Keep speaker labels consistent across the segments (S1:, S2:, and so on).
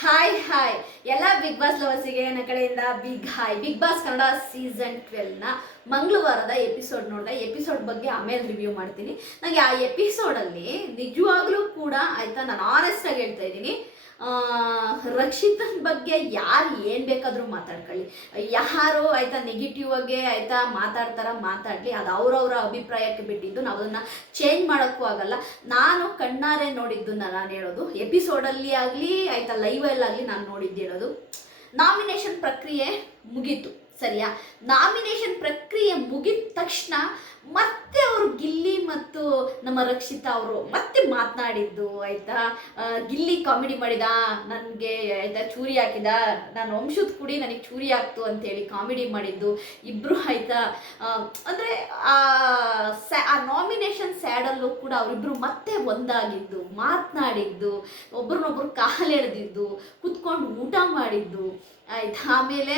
S1: Hi hi ಎಲ್ಲ big boss ಲವರ್ಸಿಗೆ ನನ್ನ ಕಡೆಯಿಂದ big hi big boss Kannada season ಟ್ವೆಲ್ನ ಮಂಗಳವಾರದ ಎಪಿಸೋಡ್ ನೋಡಿದೆ. ಎಪಿಸೋಡ್ ಬಗ್ಗೆ ಆಮೇಲೆ ರಿವ್ಯೂ ಮಾಡ್ತೀನಿ. ನನಗೆ ಆ ಎಪಿಸೋಡಲ್ಲಿ ನಿಜವಾಗ್ಲೂ ಕೂಡ ಆಯ್ತಾ, ನಾನು ಆನೆಸ್ಟ್ ಆಗಿ ಹೇಳ್ತಾ ಇದ್ದೀನಿ. ರಕ್ಷಿತನ್ ಬಗ್ಗೆ ಯಾರು ಏನು ಬೇಕಾದರೂ ಮಾತಾಡ್ಕೊಳ್ಳಿ. ಯಾರು ಆಯ್ತಾ ನೆಗೆಟಿವ್ ಆಗಿ ಆಯ್ತಾ ಮಾತಾಡ್ತಾರ ಮಾತಾಡಲಿ, ಅದು ಅವ್ರವ್ರ ಅಭಿಪ್ರಾಯಕ್ಕೆ ಬಿಟ್ಟಿದ್ದು, ನಾವು ಅದನ್ನು ಚೇಂಜ್ ಮಾಡೋಕ್ಕೂ ಆಗಲ್ಲ. ನಾನು ಕಣ್ಣಾರೆ ನೋಡಿದ್ದು ನಾನು ಹೇಳೋದು. ಎಪಿಸೋಡಲ್ಲಿ ಆಗಲಿ, ಆಯ್ತಾ ಲೈವಲ್ಲಾಗಲಿ ನಾನು ನೋಡಿದ್ದಿರೋದು ನಾಮಿನೇಷನ್ ಪ್ರಕ್ರಿಯೆ ಮುಗೀತು. ಸರಿಯಾ? ನಾಮಿನೇಷನ್ ಪ್ರಕ್ರಿಯೆ ಮುಗಿದ ತಕ್ಷಣ ಮತ್ತೆ ಅವರು ಗಿಲ್ಲಿ ಮತ್ತು ನಮ್ಮ ರಕ್ಷಿತಾ ಅವರು ಮತ್ತೆ ಮಾತನಾಡಿದ್ದು, ಆಯ್ತಾ? ಗಿಲ್ಲಿ ಕಾಮಿಡಿ ಮಾಡಿದ, ನನಗೆ, ಆಯ್ತಾ, ಚೂರಿ ಹಾಕಿದ, ನಾನು ವಂಶದ ಕುಡಿ, ನನಗೆ ಚೂರಿ ಹಾಕ್ತು ಅಂತೇಳಿ ಕಾಮಿಡಿ ಮಾಡಿದ್ದು ಇಬ್ರು, ಆಯ್ತಾ? ಅಂದರೆ ಆ ನಾಮಿನೇಷನ್ ಸ್ಯಾಡಲ್ಲೂ ಕೂಡ ಅವರಿಬ್ರು ಮತ್ತೆ ಒಂದಾಗಿದ್ದು, ಮಾತನಾಡಿದ್ದು, ಒಬ್ರನ್ನೊಬ್ರು ಕಾಲೆಳೆದಿದ್ದು, ಕುತ್ಕೊಂಡು ಊಟ ಮಾಡಿದ್ದು. ಆಯ್ತು. ಆಮೇಲೆ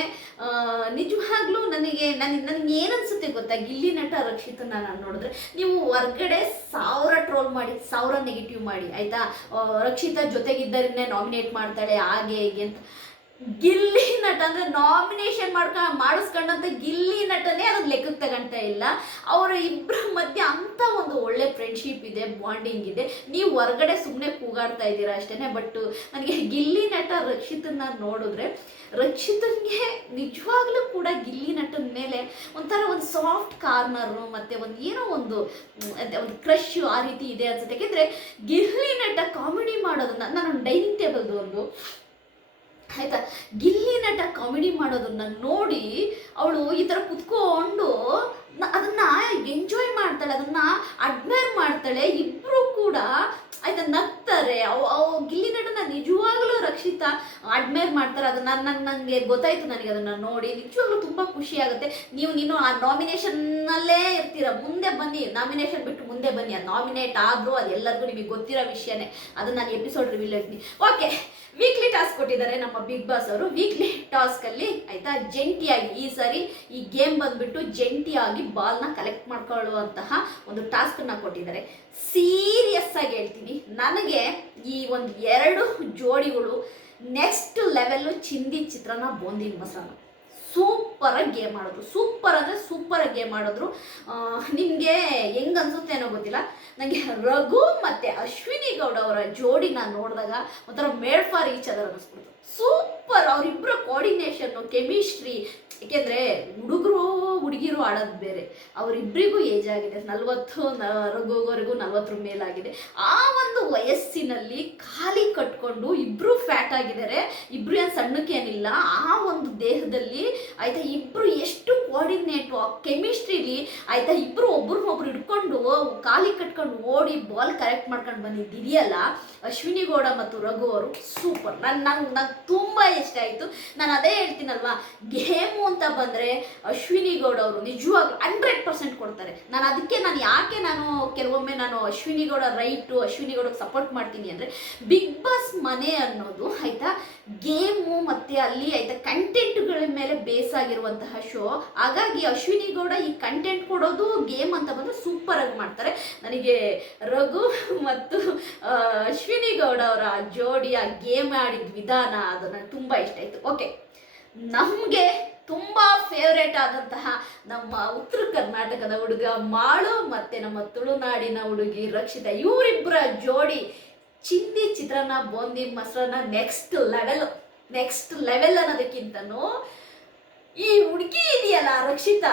S1: ನಿಜವಾಗ್ಲೂ ನನಗೆ ನನಗೆ ನನಗೆ ಏನನ್ಸುತ್ತೆ ಗೊತ್ತಾ? ಗಿಲ್ಲಿ ನಟ ರಕ್ಷಿತನ ನಾನು ನೋಡಿದ್ರೆ ನೀವು ಹೊರ್ಗಡೆ ಸಾವಿರ ಟ್ರೋಲ್ ಮಾಡಿ, ಸಾವಿರ ನೆಗೆಟಿವ್ ಮಾಡಿ, ಆಯ್ತಾ? ರಕ್ಷಿತಾ ಜೊತೆಗಿದ್ದರನ್ನೇ ನಾಮಿನೇಟ್ ಮಾಡ್ತಾಳೆ, ಹಾಗೆ, ಹೀಗೆ ಅಂತ. ಗಿಲ್ಲಿ ನಟ ಅಂದ್ರೆ ನಾಮಿನೇಷನ್ ಮಾಡ್ಕ, ಮಾಡಿಸ್ಕೊಂಡಂತ ಗಿಲ್ಲಿ ನಟನೇ ಅದನ್ನ ಲೆಕ್ಕಕ್ಕೆ ತಗೊಂತಾ ಇಲ್ಲ. ಅವರ ಇಬ್ಬರ ಮಧ್ಯೆ ಅಂತ ಒಂದು ಒಳ್ಳೆ ಫ್ರೆಂಡ್ಶಿಪ್ ಇದೆ ಬಾಂಡಿಂಗ್ ಇದೆ. ನೀವು ಹೊರಗಡೆ ಸುಮ್ಮನೆ ಕೂಗಾಡ್ತಾ ಇದ್ದೀರಾ ಅಷ್ಟೇ ಬಟ್ ನನಗೆ ಗಿಲ್ಲಿ ನಟ ರಕ್ಷಿತನ್ನ ನೋಡಿದ್ರೆ, ರಕ್ಷಿತನ್ಗೆ ನಿಜವಾಗ್ಲೂ ಕೂಡ ಗಿಲ್ಲಿ ನಟನ ಮೇಲೆ ಒಂಥರ ಒಂದು ಸಾಫ್ಟ್ ಕಾರ್ನರು ಮತ್ತೆ ಒಂದು ಏನೋ ಒಂದು ಒಂದು ಕ್ರಶ್ ಆ ರೀತಿ ಇದೆ ಅನ್ಸುತ್ತೆ. ಯಾಕೆಂದ್ರೆ ಗಿಲ್ಲಿ ನಟ ಕಾಮಿಡಿ ಮಾಡೋದನ್ನ ನಾನು ಡೈನಿಂಗ್ ಟೇಬಲ್ದು ಒಂದು ಆಯ್ತಾ? ಗಿಲ್ಲಿ ನಟ ಕಾಮಿಡಿ ಮಾಡೋದನ್ನ ನೋಡಿ ಅವಳು ಈ ಥರ ಕುತ್ಕೊಂಡು ಅದನ್ನ ಎಂಜಾಯ್ ಮಾಡ್ತಾಳೆ, ಅದನ್ನ ಅಡ್ಮೈರ್ ಮಾಡ್ತಾಳೆ. ಇಬ್ರು ಕೂಡ ಆಯ್ತಾ ನಗ್ತಾರೆ. ಗಿಲ್ಲಿ ನಟನ ನಿಜವಾಗ್ಲೂ ರಕ್ಷಿತಾ ಅಡ್ಮೈರ್ ಮಾಡ್ತಾರೆ. ಅದನ್ನ ನನ್ನ ನನಗೆ ಗೊತ್ತಾಯ್ತು ನನಗೆ ಅದನ್ನ ನೋಡಿ. ನಿಜವಾಗ್ಲೂ ತುಂಬ ಖುಷಿ ಆಗುತ್ತೆ. ನೀವು ನೀನು ಆ ನಾಮಿನೇಷನ್ನಲ್ಲೇ ಇರ್ತೀರ. ಮುಂದೆ ಬನ್ನಿ. ನಾಮಿನೇಷನ್ ಬಿಟ್ಟು ಮುಂದೆ ಬನ್ನಿ. ಅದು ನಾಮಿನೇಟ್ ಆದರೂ ಅದು ಎಲ್ಲರಿಗೂ ನಿಮಗೆ ಗೊತ್ತಿರೋ ವಿಷಯನೇ. ಅದನ್ನ ನಾನು ಎಪಿಸೋಡ್ ರಿವೀಲ್ ಹೇಳ್ತೀನಿ. ಓಕೆ ವೀಕ್ಲಿ ಟಾಸ್ಕ್ ಕೊಟ್ಟಿದ್ದಾರೆ ನಮ್ಮ ಬಿಗ್ ಬಾಸ್ ಅವರು. ವೀಕ್ಲಿ ಟಾಸ್ಕಲ್ಲಿ ಆಯ್ತಾ ಜಂಟಿಯಾಗಿ ಈ ಸಾರಿ ಈ ಗೇಮ್ ಬಂದ್ಬಿಟ್ಟು ಜಂಟಿಯಾಗಿ ಬಾಲ್ನ ಕಲೆಕ್ಟ್ ಮಾಡ್ಕೊಳ್ಳುವಂತಹ ಒಂದು ಟಾಸ್ಕನ್ನ ಕೊಟ್ಟಿದ್ದಾರೆ. ಸೀರಿಯಸ್ ಆಗಿ ಹೇಳ್ತೀನಿ. ನನಗೆ ಈ ಒಂದು ಎರಡು ಜೋಡಿಗಳು ನೆಕ್ಸ್ಟ್ ಲೆವೆಲ್ಲು ಚಿಂದಿ ಚಿತ್ರಾನ್ನ ಬೂಂದಿ ಮೊಸರನ್ನ ಸೂಪರಾಗಿ ಗೇಮ್ ಮಾಡಿದ್ರು ಸೂಪರ್ ಅಂದರೆ ಸೂಪರಾಗಿ ಗೇಮ್ ಮಾಡಿದ್ರು ನಿಮಗೆ ಹೆಂಗೆ ಅನ್ಸುತ್ತೆ ಅನ್ನೋ ಗೊತ್ತಿಲ್ಲ. ನನಗೆ ರಘು ಮತ್ತು ಅಶ್ವಿನಿ ಗೌಡ ಅವರ ಜೋಡಿ ನಾನು ನೋಡಿದಾಗ ಒಂಥರ ಮೇಡ್ ಫಾರ್ ಈಚ್ ಅದರ್ ಅನ್ನಿಸ್ಬಿಡ್ತು ಸೂಪರ್ ಅವರಿಬ್ಬರ ಕೋಆರ್ಡಿನೇಷನ್ನು ಕೆಮಿಸ್ಟ್ರಿ ಏಕೆಂದ್ರೆ ಹುಡುಗರು, ಹುಡುಗಿರು ಆಡೋದು ಬೇರೆ. ಅವರಿಬ್ಬರಿಗೂ ಏಜ್ ಆಗಿದೆ. ನಲ್ವತ್ತು ನರಗೋಗೋರಿಗೂ ನಲ್ವತ್ತರ ಮೇಲಾಗಿದೆ. ಆ ಒಂದು ವಯಸ್ಸಿನಲ್ಲಿ ಖಾಲಿ ಕಟ್ಕೊಂಡು ಇಬ್ರು ಫ್ಯಾಟ್ ಆಗಿದ್ದಾರೆ. ಇಬ್ರು ಏನು ಸಣ್ಣಕ್ಕೇನಿಲ್ಲ. ಆ ಒಂದು ದೇಹದಲ್ಲಿ ಆಯ್ತಾ ಇಬ್ರು ಎಷ್ಟು ಕೋಆರ್ಡಿನೇಟು ಕೆಮಿಸ್ಟ್ರಿಲಿ ಆಯ್ತಾ ಇಬ್ರು ಒಬ್ರನ್ನೊಬ್ರು ಹಿಡ್ಕೊಂಡು ಕಾಲಿ ಕಟ್ಕೊಂಡು ಓಡಿ ಬಾಲ್ ಕರೆಕ್ಟ್ ಮಾಡ್ಕೊಂಡು ಬಂದಿದ್ದಿದೆಯಲ್ಲ ಅಶ್ವಿನಿ ಗೌಡ ಮತ್ತು ರಘು ಅವರು ಸೂಪರ್ ನನ್ನ ನಂಗೆ ನಂಗೆ ತುಂಬ ಇಷ್ಟ ಆಯಿತು. ನಾನು ಅದೇ ಹೇಳ್ತೀನಲ್ವಾ? ಗೇಮು ಬಂದರೆ ಅಶ್ವಿನಿ ಗೌಡ ಅವರು ನಿಜವಾಗ್ಲೂ ಹಂಡ್ರೆಡ್ ಪರ್ಸೆಂಟ್ ಕೊಡ್ತಾರೆ. ನಾನು ಅದಕ್ಕೆ ನಾನು ಯಾಕೆ ನಾನು ಕೆಲವೊಮ್ಮೆ ನಾನು ಅಶ್ವಿನಿ ಗೌಡ ರೈಟು, ಅಶ್ವಿನಿ ಗೌಡಕ್ಕೆ ಸಪೋರ್ಟ್ ಮಾಡ್ತೀನಿ ಅಂದರೆ ಬಿಗ್ ಬಾಸ್ ಮನೆ ಅನ್ನೋದು ಆಯಿತಾ? ಗೇಮು ಮತ್ತು ಅಲ್ಲಿ ಆಯಿತಾ ಕಂಟೆಂಟ್ಗಳ ಮೇಲೆ ಬೇಸ್ ಆಗಿರುವಂತಹ ಶೋ ಹಾಗಾಗಿ ಅಶ್ವಿನಿ ಗೌಡ ಈ ಕಂಟೆಂಟ್ ಕೊಡೋದು ಗೇಮ್ ಅಂತ ಬಂದರೆ ಸೂಪರಾಗಿ ಮಾಡ್ತಾರೆ. ನನಗೆ ರಘು ಮತ್ತು ಅಶ್ವಿನಿ ಗೌಡ ಅವರ ಜೋಡಿ ಆ ಗೇಮ್ ಆಡಿದ ವಿಧಾನ ಅದು ನನಗೆ ತುಂಬ ಇಷ್ಟ ಆಯಿತು. ಓಕೆ ನಮಗೆ ತುಂಬ ಫೇವ್ರೇಟ್ ಆದಂತಹ ನಮ್ಮ ಉತ್ತರ ಕರ್ನಾಟಕದ ಹುಡುಗ ಮಾಳು ಮತ್ತು ನಮ್ಮ ತುಳುನಾಡಿನ ಹುಡುಗಿ ರಕ್ಷಿತಾ. ಇವರಿಬ್ಬರ ಜೋಡಿ ಚಿಂದಿ, ಚಿತ್ರಾನ್ನ, ಬೋಂದಿ, ಮೊಸರನ್ನ ನೆಕ್ಸ್ಟ್ ಲೆವೆಲ್ ನೆಕ್ಸ್ಟ್ ಲೆವೆಲ್ ಅನ್ನೋದಕ್ಕಿಂತನೂ ಈ ಹುಡುಗಿ ಇದೆಯಲ್ಲ ರಕ್ಷಿತಾ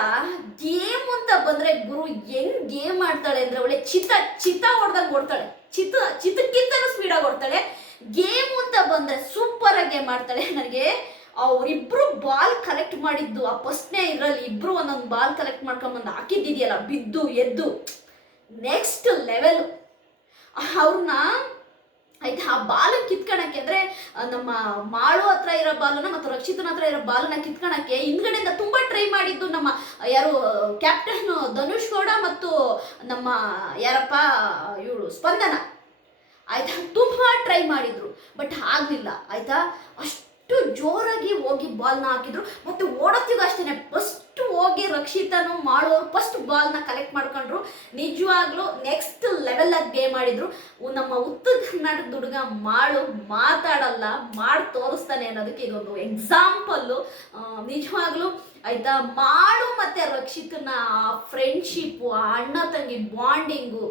S1: ಗೇಮ್ ಅಂತ ಬಂದ್ರೆ ಗುರು ಹೆಂಗ್ ಗೇಮ್ ಆಡ್ತಾಳೆ ಅಂದ್ರೆ ಒಳ್ಳೆ ಚಿತ ಚಿತ್ತ ಹೊಡೆದಂಗೆ ಓಡ್ತಾಳೆ. ಚಿತ ಚಿತಕ್ಕಿಂತಲೂ ಸ್ಪೀಡಾಗಿ ಓಡ್ತಾಳೆ. ಗೇಮ್ ಅಂತ ಬಂದ್ರೆ ಸೂಪರ್ ಆಗಿ ಗೇಮ್ ಆಡ್ತಾಳೆ. ನನಗೆ ಅವರಿಬ್ರು ಬಾಲ್ ಕಲೆಕ್ಟ್ ಮಾಡಿದ್ದು, ಆ ಫಸ್ಟ್ನೇ ಇದರಲ್ಲಿ ಇಬ್ರು ಒಂದೊಂದು ಬಾಲ್ ಕಲೆಕ್ಟ್ ಮಾಡ್ಕೊಂಬಂದು ಹಾಕಿದ್ದಿದೆಯಲ್ಲ, ಬಿದ್ದು, ಎದ್ದು. ನೆಕ್ಸ್ಟ್ ಲೆವೆಲ್ ಅವ್ರನ್ನ ಆಯ್ತಾ, ಆ ಬಾಲ ಕಿತ್ಕೊಳಕ್ಕೆ ಅಂದ್ರೆ ನಮ್ಮ ಮಾಳು ಹತ್ರ ಇರೋ ಬಾಲನ್ನ ಮತ್ತು ರಕ್ಷಿತನ ಹತ್ರ ಇರೋ ಬಾಲನ್ನ ಕಿತ್ಕೊಳಕ್ಕೆ ಹಿಂದ್ಗಡೆಯಿಂದ ತುಂಬಾ ಟ್ರೈ ಮಾಡಿದ್ದು ನಮ್ಮ ಯಾರು ಕ್ಯಾಪ್ಟನ್ ಧನುಷ್ ಗೌಡ ಮತ್ತು ನಮ್ಮ, ಯಾರಪ್ಪ, ಇವಳು, ಸ್ಪಂದನ. ಆಯ್ತಾ, ತುಂಬಾ ಟ್ರೈ ಮಾಡಿದ್ರು. ಬಟ್ ಆಗಲಿಲ್ಲ. ಆಯ್ತಾ, ಅಷ್ಟು ಜೋರಾಗಿ ಹೋಗಿ ಬಾಲ್ನ ಹಾಕಿದ್ರು. ಮತ್ತೆ ಓಡೋತ್ತಿಗೂ ಅಷ್ಟೇ ಫಸ್ಟ್ ಹೋಗಿ ರಕ್ಷಿತನು ಮಾಡೋರು ಫಸ್ಟ್ ಬಾಲ್ನ ಕಲೆಕ್ಟ್ ಮಾಡ್ಕೊಂಡ್ರು. ನಿಜವಾಗ್ಲೂ ನೆಕ್ಸ್ಟ್ ಲೆವೆಲ್ ಗೇಮ್ ಆಡಿದ್ರು. ನಮ್ಮ ಉತ್ತರ ಕರ್ನಾಟಕದ ಹುಡುಗ ಮಾಡು ಮಾತಾಡಲ್ಲ, ಮಾಡಿ ತೋರಿಸ್ತಾನೆ ಅನ್ನೋದಕ್ಕೆ ಇದೊಂದು ಎಕ್ಸಾಂಪಲ್ಲು ನಿಜವಾಗ್ಲೂ ಆಯ್ತಾ? ಮಾಡು ಮತ್ತೆ ರಕ್ಷಿತನ ಆ ಫ್ರೆಂಡ್ಶಿಪ್ಪು ಆ ಅಣ್ಣ ತಂಗಿ ಬಾಂಡಿಂಗು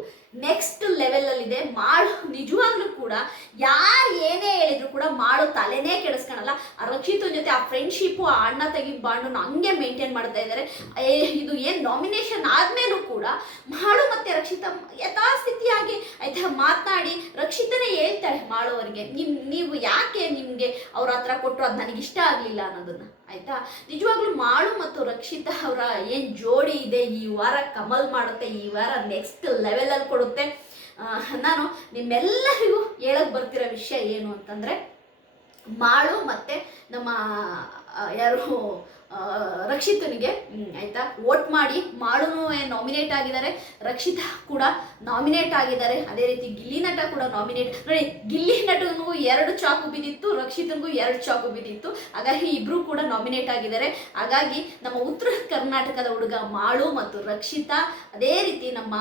S1: ನೆಕ್ಸ್ಟ್ ಲೆವೆಲಲ್ಲಿದೆ ಮಾಡು, ನಿಜವಾಗ್ಲೂ ಕೂಡ ಯಾರು ಏನೇ ಹೇಳಿದ್ರು ಕೂಡ ಮಾಡು ತಲೆನೇ ಕೆಡಿಸ್ಕೊಳಲ್ಲ ಆ ರಕ್ಷಿತನ ಜೊತೆ ಆ ಫ್ರೆಂಡ್ಶಿಪ್ಪು ಆ ಅಣ್ಣ ತಂಗಿ ಬಾಂಡನ್ನು ಹಂಗೆ ಮೇಂಟೈನ್ ಮಾಡ್ತಾ ಇದ್ದಾರೆ ಇದು ಏನು ನಾಮಿನೇಷನ್ ಆದ್ಮೇಲೂ ಕೂಡ ಮಾಡು ಮತ್ತೆ ರಕ್ಷಿತ ಯಥಾಸ್ಥಿತಿಯಾಗಿ ಆಯ್ತಾ ಮಾತನಾಡಿ. ರಕ್ಷಿತನೇ ಹೇಳ್ತಾಳೆ ಮಾಡೋವರಿಗೆ ನಿಮ್, ನೀವು ಯಾಕೆ ನಿಮಗೆ ಅವ್ರ ಹತ್ರ ಕೊಟ್ಟರು ಅದು ನನಗಿಷ್ಟ ಆಗಲಿಲ್ಲ ಅನ್ನೋದನ್ನ? ಆಯ್ತಾ? ನಿಜವಾಗ್ಲೂ ಮಾಳು ಮತ್ತು ರಕ್ಷಿತಾ ಅವರ ಏನು ಜೋಡಿ ಇದೆ ಈ ವಾರ ಕಮಲ್ ಮಾಡುತ್ತೆ, ಈ ವಾರ ನೆಕ್ಸ್ಟ್ ಲೆವೆಲಲ್ಲಿ ಕೊಡುತ್ತೆ? ನಾನು ನಿಮ್ಮೆಲ್ಲರಿಗೂ ಹೇಳಕ್ ಬರ್ತಿರೋ ವಿಷಯ ಏನು ಅಂತಂದ್ರೆ, ಮಾಳು ಮತ್ತೆ ನಮ್ಮ ಯಾರು ರಕ್ಷಿತನಿಗೆ ಆಯ್ತಾ? ವೋಟ್ ಮಾಡಿ ಮಾಡುನು ನಾಮಿನೇಟ್ ಆಗಿದ್ದಾರೆ. ರಕ್ಷಿತಾ ಕೂಡ ನಾಮಿನೇಟ್ ಆಗಿದ್ದಾರೆ. ಅದೇ ರೀತಿ ಗಿಲ್ಲಿ ನಟ ಕೂಡ ನಾಮಿನೇಟ್ ನೋಡಿ ಗಿಲ್ಲಿ ನಟನಿಗೂ ಎರಡು ಚಾಕು ಬಿದ್ದಿತ್ತು ರಕ್ಷಿತನಿಗೂ ಎರಡು ಚಾಕು ಬಿದ್ದಿತ್ತು. ಹಾಗಾಗಿ ಇಬ್ರು ಕೂಡ ನಾಮಿನೇಟ್ ಆಗಿದ್ದಾರೆ. ಹಾಗಾಗಿ ನಮ್ಮ ಉತ್ತರ ಕರ್ನಾಟಕದ ಹುಡುಗ ಮಾಳು ಮತ್ತು ರಕ್ಷಿತಾ ಅದೇ ರೀತಿ ನಮ್ಮ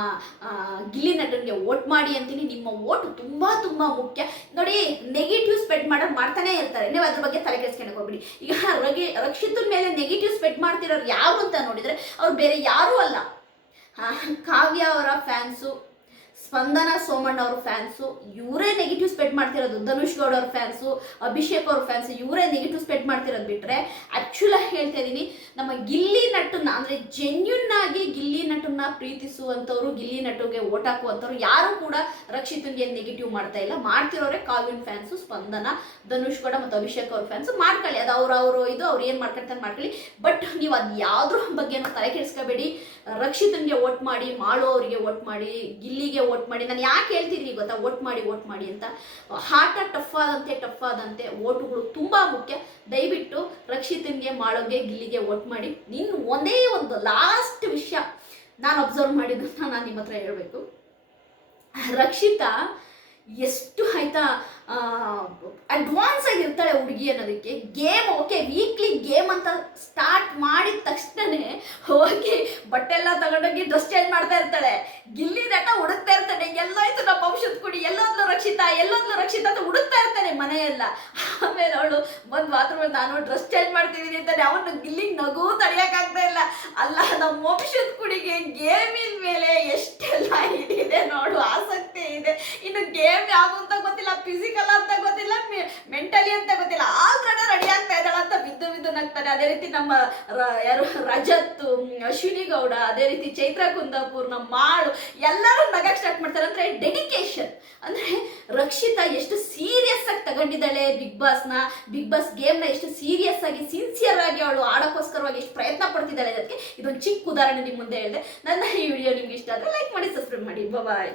S1: ಗಿಲ್ಲಿ ನಟನಿಗೆ ವೋಟ್ ಮಾಡಿ ಅಂತೀನಿ. ನಿಮ್ಮ ವೋಟ್ ತುಂಬಾ ತುಂಬಾ ಮುಖ್ಯ. ನೋಡಿ ನೆಗೆಟಿವ್ ಸ್ಪೆಡ್ ಮಾಡೋದು ಮಾಡ್ತಾನೆ ಇರ್ತಾರೆ. ನೀವು ಅದ್ರ ಬಗ್ಗೆ ತಲೆ ಕೆಡಿಸ್ಕೊಂಡು ಹೋಗ್ಬಿಡಿ. ಈಗ ರಗಿ ರಕ್ಷಿತನ ಮೇಲೆ ನೆಗೆಟಿವ್ ಸ್ಪೆಟ್ ಮಾಡ್ತಿರೋರು ಯಾರು ಅಂತ ನೋಡಿದ್ರೆ ಅವ್ರು ಬೇರೆ ಯಾರೂ ಅಲ್ಲ. ಕಾವ್ಯ ಅವರ ಫ್ಯಾನ್ಸು ಸ್ಪಂದನ ಸೋಮಣ್ಣ ಅವ್ರ ಫ್ಯಾನ್ಸು ಇವರೇ ನೆಗೆಟಿವ್ ಸ್ಪೆಡ್ ಮಾಡ್ತಿರೋದು ಧನುಷ್ ಗೌಡ ಅವ್ರ ಫ್ಯಾನ್ಸು ಅಭಿಷೇಕ್ ಅವ್ರ ಫ್ಯಾನ್ಸು ಇವರೇ ನೆಗೆಟಿವ್ ಸ್ಪೆಡ್ ಮಾಡ್ತಿರೋದು ಬಿಟ್ರೆ ಆ್ಯಕ್ಚುಲಾಗಿ ಹೇಳ್ತಾ ಇದ್ದೀನಿ ನಮ್ಮ ಗಿಲ್ಲಿ ನಟನ್ನ ಅಂದರೆ ಜೆನ್ಯೂನ್ ಆಗಿ ಗಿಲ್ಲಿ ನಟನ್ನ ಪ್ರೀತಿಸುವಂಥವ್ರು, ಗಿಲ್ಲಿ ನಟುಗೆ ಓಟ್ ಹಾಕುವಂಥವ್ರು ಯಾರು ಕೂಡ ರಕ್ಷಿತನ್ಗೆ ನೆಗೆಟಿವ್ ಮಾಡ್ತಾ ಇಲ್ಲ. ಮಾಡ್ತಿರೋರೆ ಕಾವಿನ್ ಫ್ಯಾನ್ಸು ಸ್ಪಂದನ, ಧನುಷ್ ಗೌಡ ಮತ್ತು ಅಭಿಷೇಕ್ ಅವ್ರ ಫ್ಯಾನ್ಸು ಮಾಡ್ಕೊಳ್ಳಿ, ಅದು ಅವ್ರ ಅವರು ಇದು, ಅವ್ರು ಏನು ಮಾಡ್ಕೊಳ್ತಾರೆ ಮಾಡ್ಕೊಳ್ಳಿ. ಬಟ್ ನೀವು ಅದು ಯಾವುದ್ರ ಬಗ್ಗೆನೂ ತಲೆ ಕೆಡಿಸ್ಕೋಬೇಡಿ. ರಕ್ಷಿತನ್ಗೆ ಓಟ್ ಮಾಡಿ, ಮಾಳು ಅವರಿಗೆ ವೋಟ್ ಮಾಡಿ, ಗಿಲ್ಲಿಗೆ ವೋಟ್ ಮಾಡಿ. ನಾನು ಯಾಕೆ ಹೇಳ್ತಿದ್ದೀನಿ ಗೊತ್ತಾ? ಓಟ್ ಮಾಡಿ ಓಟ್ ಮಾಡಿ ಅಂತ. ಹಾಟ ಟಫ್ ಆದಂತೆ ಟಫ್ ಆದಂತೆ ಓಟುಗಳು ತುಂಬ ಮುಖ್ಯ. ದಯವಿಟ್ಟು ರಕ್ಷಿತನ್ಗೆ ಮಾಡೋಗೆ ಗಿಲ್ಲಿಗೆ ವೋಟ್ ಮಾಡಿ. ನಿನ್ನ ಒಂದೇ ಒಂದು ಲಾಸ್ಟ್ ವಿಷಯ ನಾನು ಅಬ್ಸರ್ವ್ ಮಾಡಿದ್ದನ್ನ ನಾನು ನಿಮ್ಮ ಹತ್ರ ಹೇಳಬೇಕು. ರಕ್ಷಿತಾ ಎಷ್ಟು ಆಯ್ತಾ? ಅಡ್ವಾನ್ಸ್ ಆಗಿರ್ತಾಳೆ ಹುಡುಗಿ ಅನ್ನೋದಕ್ಕೆ. ಗೇಮ್ ಓಕೆ ವೀಕ್ಲಿ ಗೇಮ್ ಅಂತ ಸ್ಟಾರ್ಟ್ ಮಾಡಿದ ತಕ್ಷಣನೇ ಹೋಗಿ ಬಟ್ಟೆ ಎಲ್ಲ ತಗೊಂಡೋಗಿ ಡ್ರೆಸ್ ಚೇಂಜ್ ಮಾಡ್ತಾ ಇರ್ತಾಳೆ. ಗಿಲ್ಲಿ ನಟ ಹುಡುಕ್ತಾ ಇರ್ತಾನೆ. ಎಲ್ಲೋಯ್ತು ನಮ್ಮ ವಂಶದ ಕುಡಿ, ಎಲ್ಲೋದ್ಲು ರಕ್ಷಿತಾ, ಎಲ್ಲೋದ್ಲು ರಕ್ಷಿತ ಅಂತ ಹುಡುಕ್ತಾ ಇರ್ತಾನೆ ಮನೆಯೆಲ್ಲ. ಆಮೇಲೆ ಅವಳು, ಬಂದು ಬಾತ್ರೂಮ್ ನಾನು ಡ್ರೆಸ್ ಚೇಂಜ್ ಮಾಡ್ತಿದ್ದೀನಿ ಅಂತಾನೆ. ಅವನು ಗಿಲ್ಲಿ ನಗು ತಡೆಯೋಕ್ಕಾಗ್ತಾ ಇಲ್ಲ. ಅಲ್ಲ, ನಮ್ಮ ವಂಶದ ಕುಡಿಗೆ ಗೇಮಿನ ಮೇಲೆ ಎಷ್ಟೆಲ್ಲ ಇದಿದೆ ನೋಡು, ಆಸಕ್ತಿ. ಗೇಮ್ ಯಾವುದು ಅಂತ ಗೊತ್ತಿಲ್ಲ ಫಿಸಿಕಲ್ ಅಂತ ಗೊತ್ತಿಲ್ಲ ಮೆಂಟಲಿ ಅಂತ ಗೊತ್ತಿಲ್ಲ. ಆಲ್ರೆಡಿ ರೆಡಿ ಆಗ್ತಾ ಇದ್ದಾಳ ಅಂತ ಬಿದ್ದು ಬಿದ್ದು ನಗ್ತಾರೆ ಅದೇ ರೀತಿ ನಮ್ಮ ಯಾರು, ರಜತ್ ಅಶ್ವಿನಿ ಗೌಡ ಅದೇ ರೀತಿ ಚೈತ್ರ ಕುಂದಾಪುರ್, ನಮ್ಮ ಮಾಳು, ಎಲ್ಲರೂ ನಗಕ್ಕೆ ಸ್ಟಾರ್ಟ್ ಮಾಡ್ತಾರೆ. ಅಂದ್ರೆ ಡೆಡಿಕೇಶನ್ ಅಂದ್ರೆ ರಕ್ಷಿತಾ ಎಷ್ಟು ಸೀರಿಯಸ್ ಆಗಿ ತಗೊಂಡಿದ್ದಾಳೆ ಬಿಗ್ ಬಾಸ್ನ ಬಿಗ್ ಬಾಸ್ ಗೇಮ್ನ ಎಷ್ಟು ಸೀರಿಯಸ್ ಆಗಿ ಸಿನ್ಸಿಯರ್ ಆಗಿ ಅವಳು ಆಡೋಕ್ಕೋಸ್ಕರವಾಗಿ ಎಷ್ಟು ಪ್ರಯತ್ನ ಪಡ್ತಿದ್ದಾಳೆ ಅದಕ್ಕೆ ಇದೊಂದು ಚಿಕ್ಕ ಉದಾಹರಣೆ ನಿಮ್ಮ ಮುಂದೆ ಹೇಳಿದೆ. ನನ್ನ ಈ ವಿಡಿಯೋ ನಿಮ್ಗೆ ಇಷ್ಟ ಆದರೆ ಲೈಕ್ ಮಾಡಿ ಸಬ್ಸ್ಕ್ರೈಬ್ ಮಾಡಿ. ಬಾಯ್